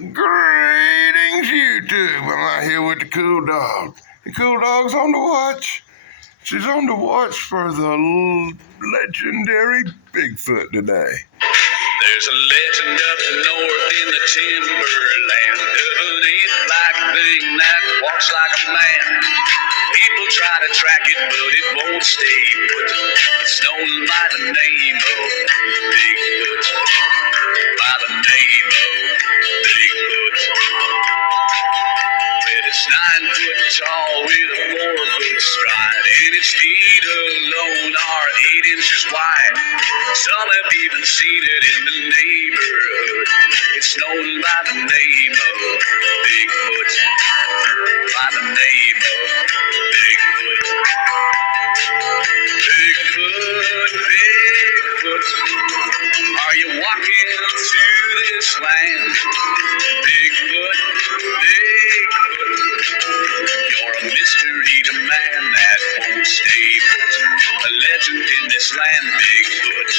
Greetings, YouTube. I'm out here with the cool dog. The cool dog's on the watch. She's on the watch for the legendary Bigfoot today. There's a legend up north in the timberland of an ape-like thing that walks like a man. People try to track it, but it won't stay put. It's known by the name of Bigfoot. By the name of Bigfoot. Well, it's 9 foot tall with a 4-foot stride, and its feet alone are 8 inches wide. Some have even seen it in the neighborhood. It's known by the name of Bigfoot. By the name of Bigfoot. Bigfoot, Bigfoot, are you walking through this land? Bigfoot, Bigfoot, you're a mystery to man that won't stay put. A legend in this land, Bigfoot.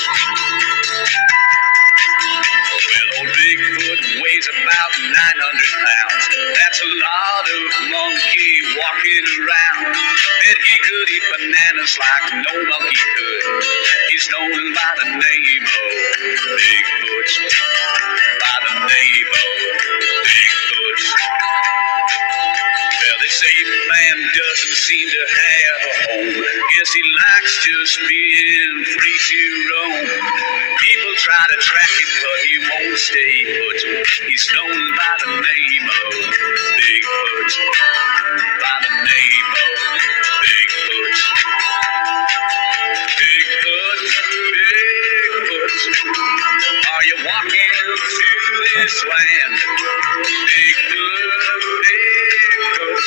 Well, old Bigfoot weighs about 900 pounds. That's a lot of monkey walking around. And he could eat bananas like no monkey could. He's known by the name of Bigfoot. By the name of Bigfoot. Well, this ape man doesn't seem to have a home. Guess he likes just being free to roam. People try to track him, but he won't stay put. He's known by the name of Bigfoot. By the name of Bigfoot. Bigfoot, Bigfoot, are you walking through this land? Bigfoot, Bigfoot,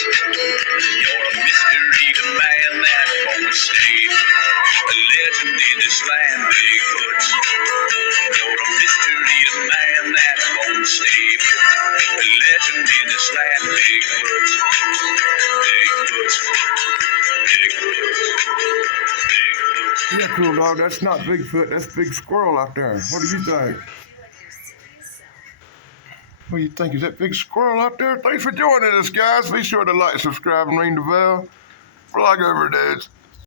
you're a mystery to man that won't stay put. A legend in this land, Bigfoot. You're a mystery to man that won't stay put. A legend in this land, Bigfoot. Bigfoot. Bigfoot. Bigfoot. Yeah, cool dog, that's not Bigfoot, that's Big Squirrel out there. What do you think? What do you think? Is that Big Squirrel out there? Thanks for joining us, guys. Be sure to like, subscribe, and ring the bell. Vlog over, dudes.